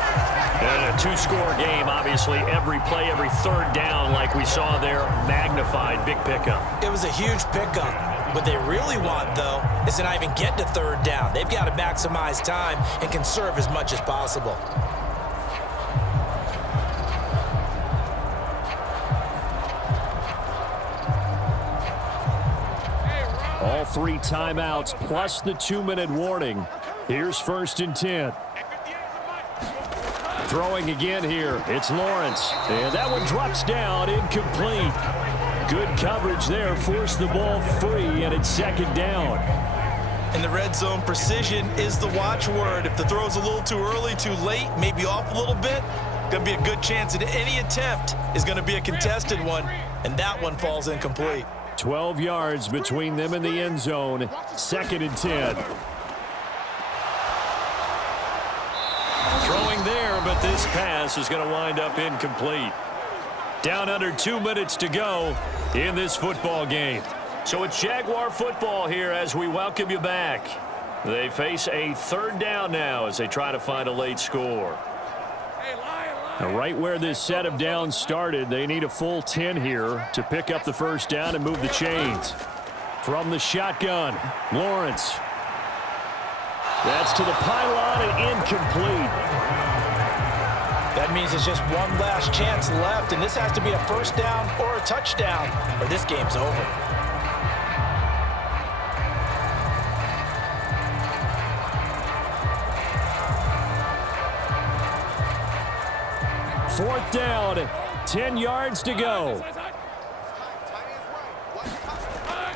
And a 2-score game, obviously, every play, every 3rd down, like we saw there, magnified, big pickup. It was a huge pickup. What they really want, though, is to not even get to 3rd down. They've got to maximize time and conserve as much as possible. All 3 timeouts plus the 2-minute warning. Here's 1st and 10. Throwing again here. It's Lawrence. And that one drops down, incomplete. Good coverage there. Forced the ball free, and it's 2nd down. In the red zone, precision is the watchword. If the throw's a little too early, too late, maybe off a little bit, going to be a good chance that any attempt is going to be a contested one, and that one falls incomplete. 12 yards between them and the end zone. 2nd and 10. this pass is going to wind up incomplete. Down under 2 minutes to go in this football game. So it's Jaguar football here as we welcome you back. They face a third down now as they try to find a late score. Now, right where this set of downs started, they need a full 10 here to pick up the first down and move the chains. From the shotgun, Lawrence. That's to the pylon and incomplete. That means it's just one last chance left, and this has to be a first down or a touchdown, or this game's over. Fourth down, 10 yards to go.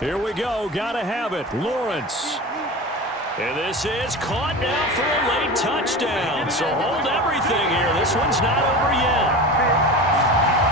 Here we go, gotta have it, Lawrence. And this is caught now for a late touchdown. So hold everything here. This one's not over yet.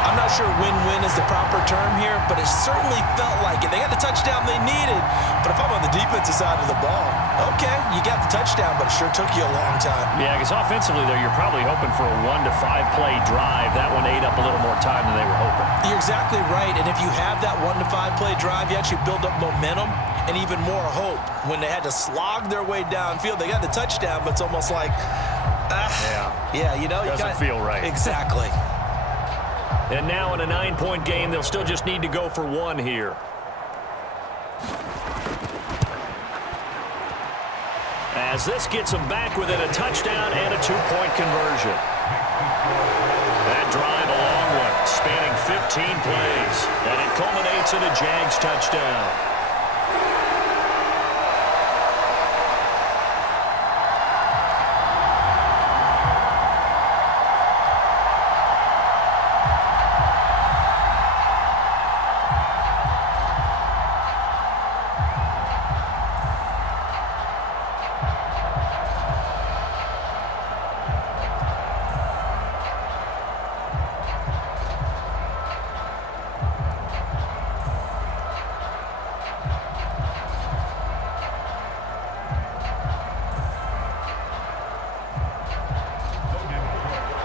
I'm not sure win-win is the proper term here, but it certainly felt like it. They got the touchdown they needed, but if I'm on the defensive side of the ball, okay, you got the touchdown, but it sure took you a long time. Yeah, because offensively there, you're probably hoping for a 1 to 5 play drive. That one ate up a little more time than they were hoping. You're exactly right, and if you have that 1 to 5 play drive, you actually build up momentum and even more hope. When they had to slog their way downfield, they got the touchdown, but it's almost like, yeah, you know, doesn't feel right. Exactly. And now in a 9-point game, they'll still just need to go for 1 here. As this gets them back within a touchdown and a 2-point conversion. That drive a long one, spanning 15 plays, and it culminates in a Jags touchdown.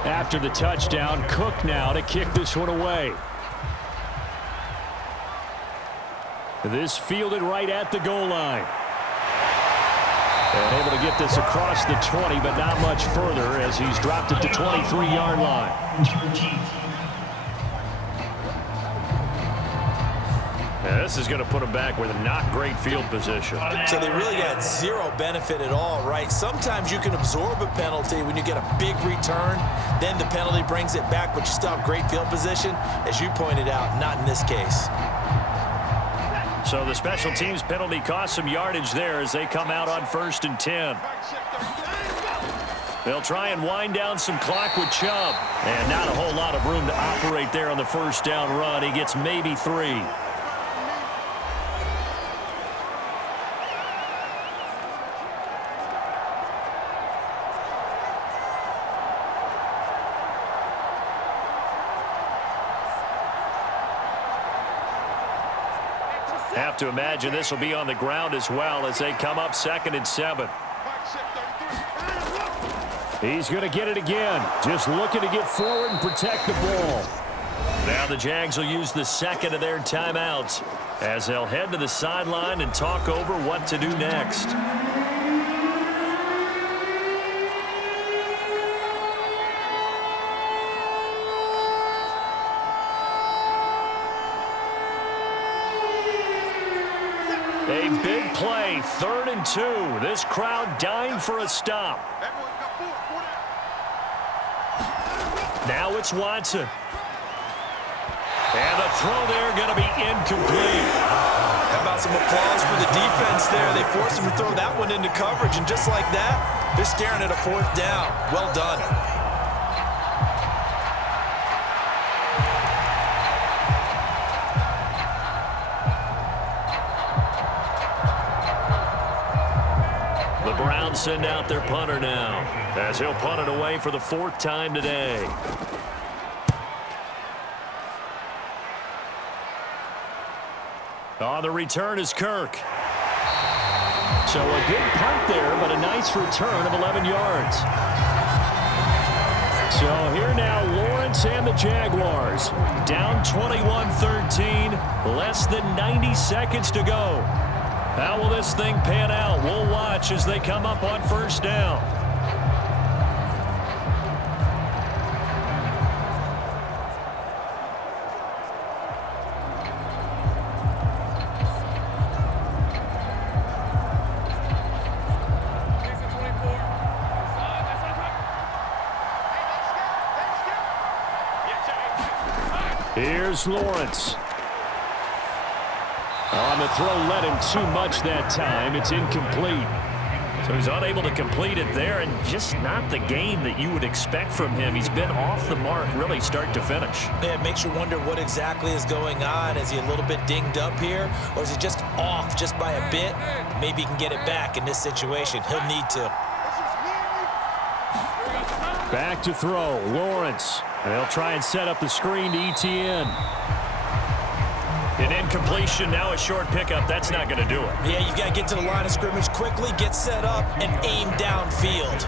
After the touchdown, Cook now to kick this one away. This fielded right at the goal line. And able to get this across the 20, but not much further as he's dropped it to 23-yard line. This is going to put him back with a not great field position. So they really got zero benefit at all, right? Sometimes you can absorb a penalty when you get a big return. Then the penalty brings it back, but you still have great field position. As you pointed out, not in this case. So the special teams penalty cost some yardage there as they come out on 1st and 10. They'll try and wind down some clock with Chubb. And not a whole lot of room to operate there on the first down run. He gets maybe 3. Have to imagine this will be on the ground as well as they come up 2nd and 7. He's going to get it again. Just looking to get forward and protect the ball. Now the Jags will use the 2nd of their timeouts as they'll head to the sideline and talk over what to do next. A big play, 3rd and 2. This crowd dying for a stop. Now it's Watson. And the throw there going to be incomplete. How about some applause for the defense there? They forced him to throw that one into coverage, and just like that, they're staring at a 4th down. Well done. The Browns send out their punter now as he'll punt it away for the 4th time today. On the return is Kirk. So a good punt there, but a nice return of 11 yards. So here now, Lawrence and the Jaguars. Down 21-13, less than 90 seconds to go. How will this thing pan out? We'll watch as they come up on first down. Here's Lawrence. On the throw, led him too much that time. It's incomplete. So he's unable to complete it there, and just not the game that you would expect from him. He's been off the mark really start to finish. Yeah, it makes you wonder what exactly is going on. Is he a little bit dinged up here, or is he just off just by a bit? Maybe he can get it back in this situation. He'll need to. Back to throw, Lawrence. They'll try and set up the screen to ETN. An incompletion, now a short pickup. That's not going to do it. Yeah, you've got to get to the line of scrimmage quickly, get set up, and aim downfield.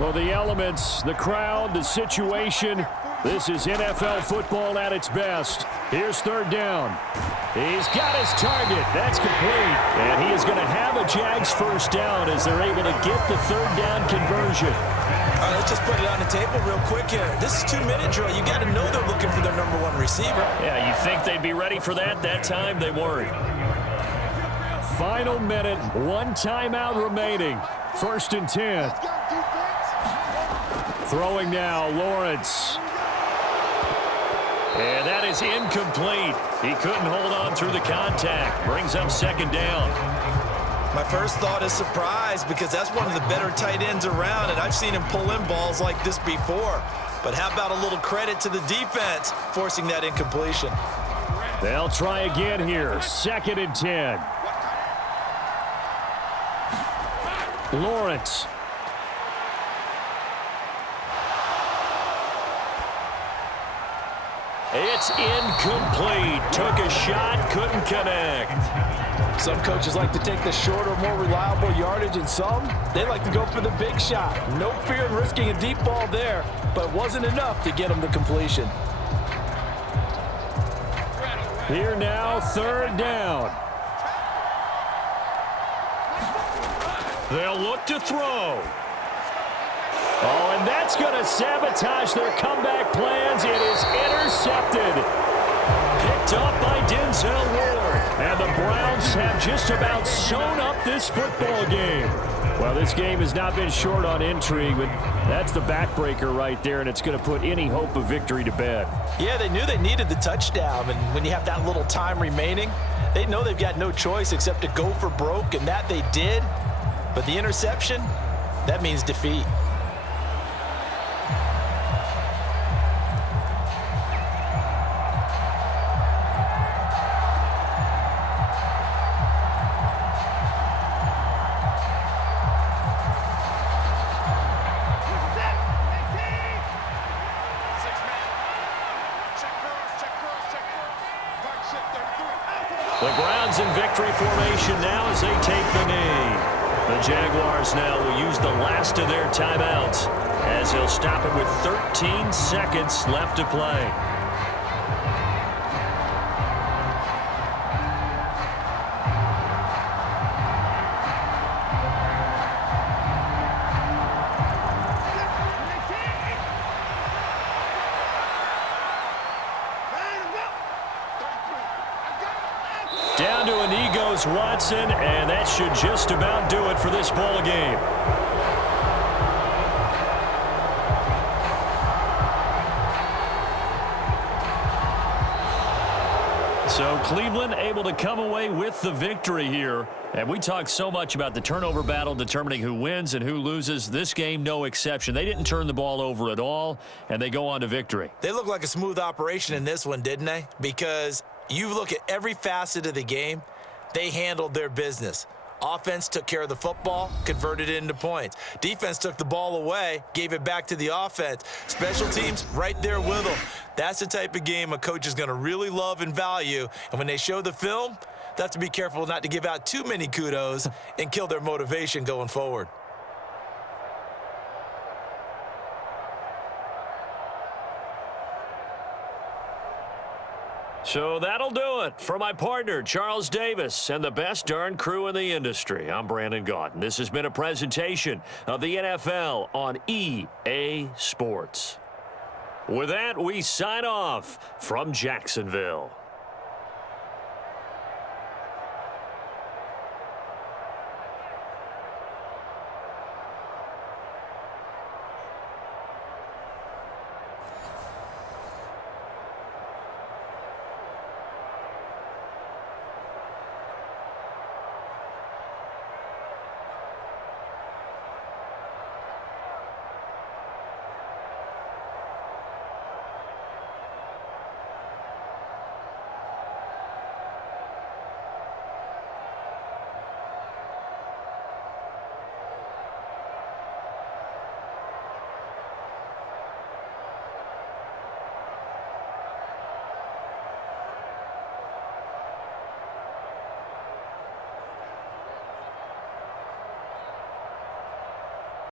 Well, the elements, the crowd, the situation, this is NFL football at its best. Here's third down. He's got his target. That's complete. And he is going to have a Jags first down as they're able to get the third down conversion. All right, let's just put it on the table real quick here. This is 2-minute drill. You got to know they're looking for their number one receiver. Yeah, you think they'd be ready for that? That time they weren't. Final minute, one timeout remaining. First and 10. Throwing now, Lawrence. And that is incomplete. He couldn't hold on through the contact. Brings up second down. My first thought is surprise, because that's one of the better tight ends around, and I've seen him pull in balls like this before. But how about a little credit to the defense forcing that incompletion? They'll try again here. Second and 10. Lawrence. It's incomplete. Took a shot, couldn't connect. Some coaches like to take the shorter, more reliable yardage, and some, they like to go for the big shot. No fear in risking a deep ball there, but it wasn't enough to get them to completion. Here now, third down. They'll look to throw. Oh, and that's going to sabotage their comeback plans. It is intercepted. Picked up by Denzel Ward. And the Browns have just about sewn up this football game. Well, this game has not been short on intrigue, but that's the backbreaker right there, and it's going to put any hope of victory to bed. Yeah, they knew they needed the touchdown, and when you have that little time remaining, they know they've got no choice except to go for broke, and that they did. But the interception, that means defeat. The Browns in victory formation now as they take the knee. The Jaguars now will use the last of their timeouts as they'll stop it with 13 seconds left to play. Down to a knee goes Watson, and that should just about do it for this ball game. So Cleveland able to come away with the victory here. And we talk so much about the turnover battle determining who wins and who loses. This game, no exception. They didn't turn the ball over at all, and they go on to victory. They look like a smooth operation in this one, didn't they? Because you look at every facet of the game, they handled their business. Offense took care of the football, converted it into points. Defense took the ball away, gave it back to the offense. Special teams right there with them. That's the type of game a coach is going to really love and value. And when they show the film, They have to be careful not to give out too many kudos and kill their motivation going forward. So that'll do it for my partner, Charles Davis, and the best darn crew in the industry. I'm Brandon Gaudin. This has been a presentation of the NFL on EA Sports. With that, we sign off from Jacksonville.